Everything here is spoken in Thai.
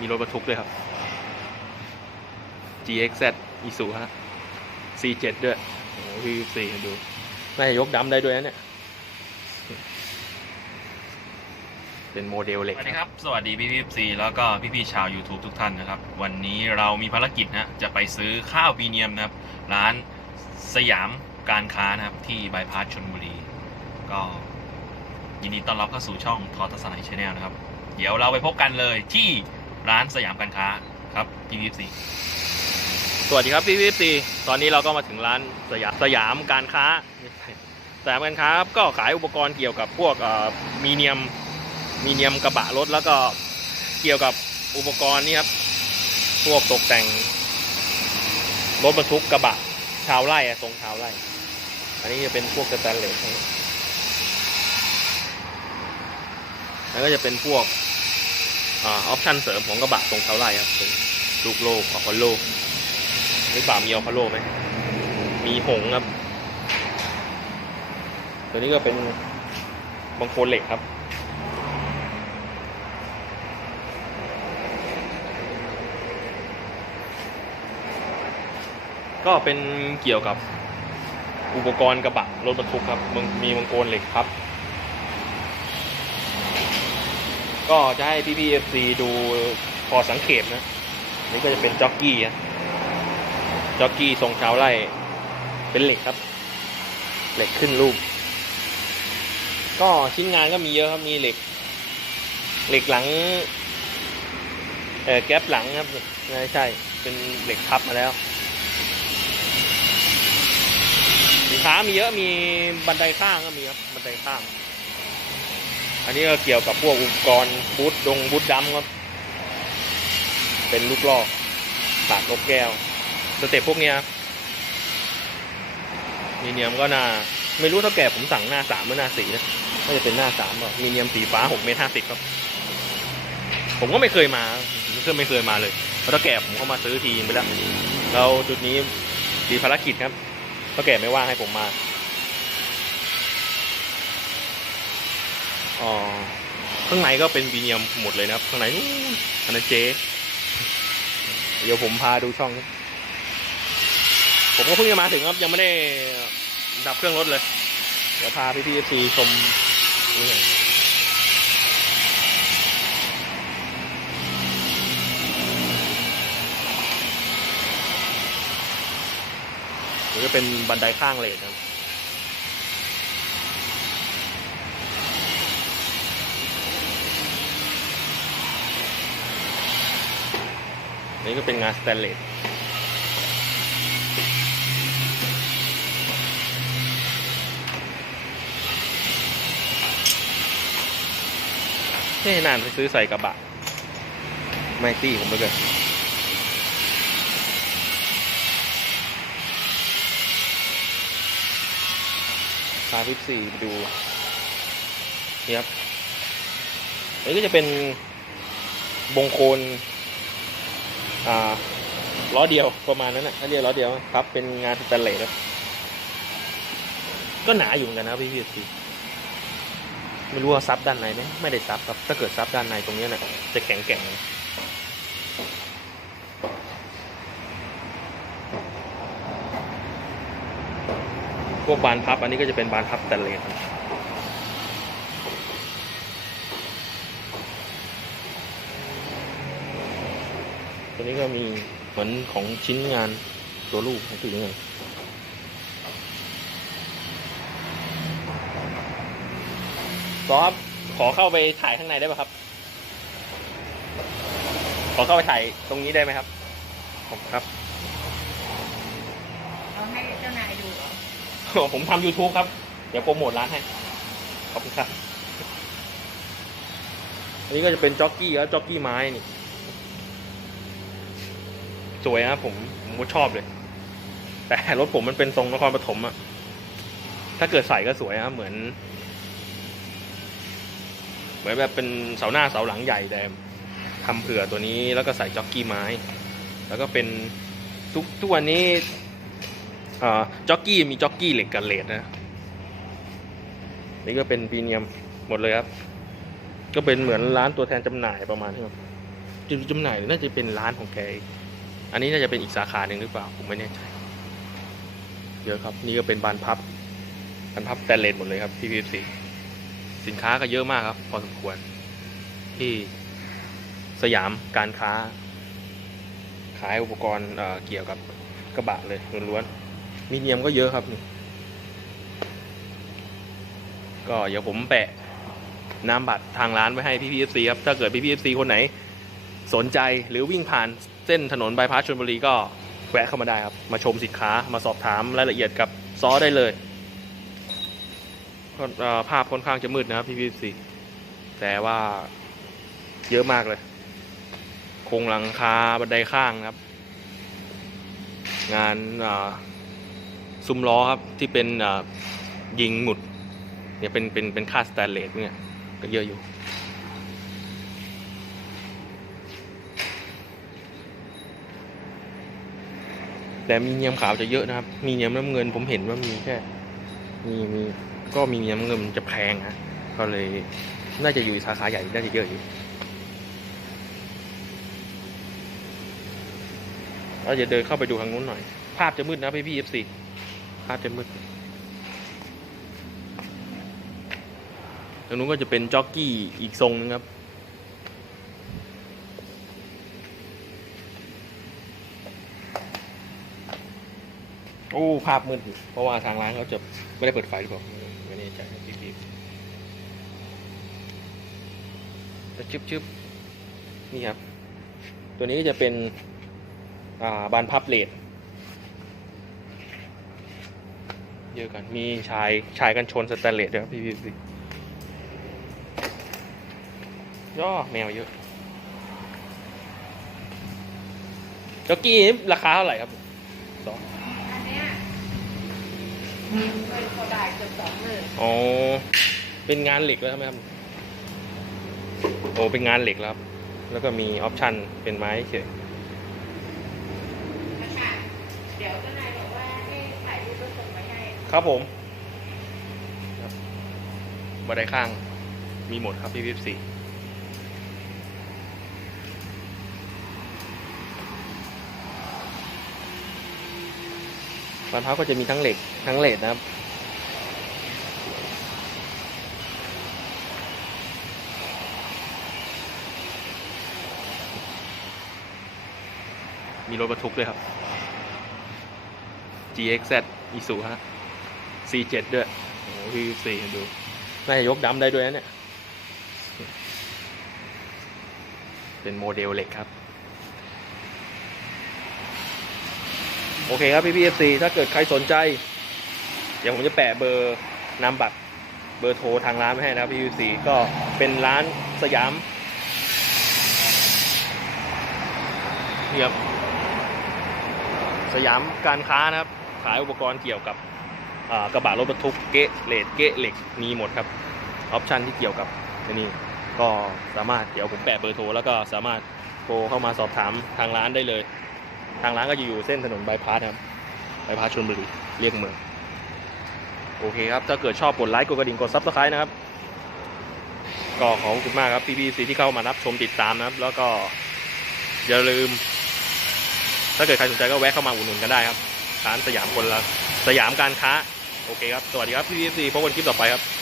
มีรถบรรทุกด้วยครับ GXZ อีซูฮะ C7 ด้วย โอ้โหพี่สี่ดูน่าจะยกดำได้ด้วยนะเนี่ย เป็นโมเดลเหล็กสวัสดีครับ สวัสดีพี่พีซีแล้วก็พี่ๆชาว YouTube ทุกท่านนะครับ วันนี้เรามีภารกิจนะ จะไปซื้อข้าวพรีเนียมนะครับ ร้านสยามการค้านะครับ ที่บายพาสชนบุรี ก็ยินดีต้อนรับเข้าสู่ช่องทอทัศนัยชาแนลนะครับ เดี๋ยวเราไปพบกันเลยที่ ร้านสยามการค้าครับพี่พีซีสวัสดีครับพี่พี่สี่ตอนนี้เราก็มาถึงร้านสยามสยามการค้าสยามการค้าครับก็ขายอุปกรณ์เกี่ยวกับพวกมีเนียมมีเนียมกระบะรถแล้วก็เกี่ยวกับอุปกรณ์นี่ครับพวกตกแต่งรถบรรทุกกระบะชาวไร่อะทรงชาวไร่ อันนี้จะเป็นพวกสแตนเลสแล้วก็จะเป็นพวก ออปชั่นเสริมของกระบะทรงชาไร่ครับเป็นลูกโลกอพอลโลหรือเปล่ามีอัลโลไหมมีหงครับ ตัวนี้ก็เป็นบางโคลเหล็กครับก็เป็นเกี่ยวกับอุปกรณ์กระบะรถบรรทุกครับ มีบางโคลเหล็กครับ ก็จะให้พี่พีเอฟซีดูพอสังเกตนะ นี่ก็จะเป็นจ็อกกี้อะจ็อกกี้ทรงเช้าไล่เป็นเหล็กครับ เหล็กขึ้นรูป ก็ชิ้นงานก็มีเยอะครับมีเหล็ก เหล็กหลังเออแก๊ปหลังครับไม่ใช่เป็นเหล็กทับมาแล้วสินค้ามีเยอะมีบันไดข้างก็มีครับบันไดข้าง อันนี้ก็เกี่ยวกับพวกอุปกรณ์บูทดงบูทดัมครับ เป็นลูกลอกปากนกแก้ว สเต็ปพวกเนี้ยมีเนียมก็น้าไม่รู้เท่าแก่ผมสั่งหน้าสามหรือหน้าสี่นะน่าจะเป็นหน้าสามป่ะมีเนียมสีฟ้าหกเมตรห้าสิบครับ ผมก็ไม่เคยมาไม่เคยไม่เคยมาเลยเพราะเท่าแก่ผมก็มาซื้อทีไปแล้วเราจุดนี้มีภารกิจครับเท่าแก่ไม่ว่างให้ผมมา อ๋อข้างในก็เป็นวีเนียมหมดเลยนะครับ ข้างในนู้นอันนั้นเจ๊เดี๋ยวผมพาดูช่อง ผมก็เพิ่งจะมาถึงครับ ยังไม่ได้ดับเครื่องรถเลย เดี๋ยวพาพี่พีเอฟซีชมนี่หน่อยนี่ก็เป็นบันไดข้างเลยครับ นี่ก็เป็นงานสแตนเลสนี่นานไปซื้อใส่กระบะแม็กซี่ผมไปเลยพาพิปสี่ไปดูนี่ครับนนี้ก็จะเป็นบงโคน ล้อเดียวประมาณนั้นนะถ้าเรียกล้อเดียวครับเป็นงานสแตนเลสก็หนาอยู่เหมือนกันนะพี่พี่ทีไม่รู้ว่าซับด้านในไหมไม่ได้ซับครับถ้าเกิดซับด้านในตรงเนี้ยนะจะแข็งแกร่งพวกบานพับอันนี้ก็จะเป็นบานพับสแตนเลสครับ ตัวนี้ก็มีเหมือนของชิ้นงานตัวลูกของตัวยังไงซอฟขอเข้าไปถ่ายข้างในได้ไหมครับ ขอเข้าไปถ่ายตรงนี้ได้ไหมครับผมครับเอาให้เจ้านายดูเหรอผมทำ YouTube ครับ เดี๋ยวโปรโมทร้านให้ ขอบคุณครับ อันนี้ก็จะเป็นจ็อกกี้แล้วจ็อกกี้ไม้นี่ สวยนะผมผมก็ชอบเลย แต่รถผมมันเป็นทรงนครปฐมอะถ้าเกิดใส่ก็สวยนะเหมือน เหมือนแบบเป็นเสาหน้าเสาหลังใหญ่แต่ทำเผื่อตัวนี้แล้วก็ใส่จ็อกกี้ไม้ แล้วก็เป็นทุกทุกวันนี้อ่าจ็อกกี้มีจ็อกกี้เหล็กกันเลดนะนี่ก็เป็นพรีเนียมหมดเลยครับ ก็เป็นเหมือนร้านตัวแทนจำหน่ายประมาณนี้ครับจุดจำหน่ายน่าจะเป็นร้านของแก อันนี้น่าจะเป็นอีกสาขาหนึ่งหรือเปล่า ผมไม่แน่ใจ เยอะครับ นี่ก็เป็นบานพับ บานพับแต่เลนหมดเลยครับที่พีซีสินค้าก็เยอะมากครับ พอสมควร ที่สยามการค้า ขายอุปกรณ์เเกี่ยวกับกระบะเลยล้วนๆมีเนียมก็เยอะครับนี่ก็เดี๋ยวผมแปะนามบัตรทางร้านไว้ให้พี่พีเอฟซีครับ ถ้าเกิดพี่พีเอฟซีคนไหน สนใจหรือวิ่งผ่าน เส้นถนนบายพาสชลบุรีก็แวะเข้ามาได้ครับ มาชมสินค้ามาสอบถามรายละเอียดกับซอได้เลย ภาพค่อนข้างจะมืดนะครับพี่พีเอฟซีแต่ว่าเยอะมากเลยโครงหลังคาบันไดข้างครับ งานซุ้มล้อครับที่เป็นยิงหมุดเนี่ยเป็นเป็นเป็นค่าสแตนเลสเนี่ยก็เยอะอยู่ แต่มีเนียมขาวจะเยอะนะครับ มีเนียมน้ำเงินผมเห็นว่ามีแค่ มีมีก็มีเนียมเงินจะแพงฮะก็เลยน่าจะอยู่สาขาใหญ่น่าจะเยอะอยู่เราจะเดินเข้าไปดูทางนู้นหน่อย ภาพจะมืดนะพี่พี่เอฟซีภาพจะมืดตรงนู้นก็จะเป็นจ็อกกี้อีกทรงนึงครับ อ้ภาพมืดเพราะว่าทางร้านเขาจะไม่ได้เปิดไฟหรือเปล่าไม่แน่ใจนะพี่พี่แล้วชึบชึบนี่ครับ ตัวนี้ก็จะเป็นอ่าบานพับเลดเยอะกัน มีชายชายกันชนสแตนเลสด้วยครับพี่พี่พี่ย่อแมวเยอะจ็อกกี้ราคาเท่าไหร่ครับสอง เป็นโคดายเกือบสองหมื่นอ๋อ เป็นงานเหล็กแล้วใช่ไหมครับ โอ้ เป็นงานเหล็กแล้วครับ แล้วก็มีออปชันเป็นไม้เฉยนะคะเดี๋ยวเจ้านายบอกว่าให้ถ่ายรูปแล้วส่งไปให้ครับผมครับบันไดข้าง มีหมดครับพี่พิฟซี บานพับก็จะมีทั้งเหล็กทั้งเลดนะครับมีรถบรรทุกด้วยครับ GXZ อีซูฮะ C7 ด้วย โอ้โหพี่สี่ดู น่าจะยกดำได้ด้วยนะเนี่ย เป็นโมเดลเหล็กครับ โอเคครับพี่พีเอฟซีถ้าเกิดใครสนใจ เดี๋ยวผมจะแปะเบอร์นามบัตรเบอร์โทรทางร้านไว้ให้นะครับพี่พีเอฟซีก็เป็นร้านสยามนี่ครับสยามการค้านะครับ ขายอุปกรณ์เกี่ยวกับกระบะรถบรรทุกเกะเลดเกะเหล็กมีหมดครับออปชันที่เกี่ยวกับนี่ก็สามารถเดี๋ยวผมแปะเบอร์โทรแล้วก็สามารถโทรเข้ามาสอบถามทางร้านได้เลย ทางร้านก็จะอยู่เส้นถนนบายพาสครับบายพาสชลบุรีเรียกเมืองโอเคครับ ถ้าเกิดชอบกดไลค์กดกระดิ่งกดซับสไครต์นะครับ ก็ขอบคุณมากครับพี่พีซีที่เข้ามารับชมติดตามนะครับ แล้วก็อย่าลืม ถ้าเกิดใครสนใจก็แวะเข้ามาอุดหนุนกันได้ครับร้านสยามคนละสยามการค้า โอเคครับ สวัสดีครับพี่พีซีพบกันคลิปต่อไปครับ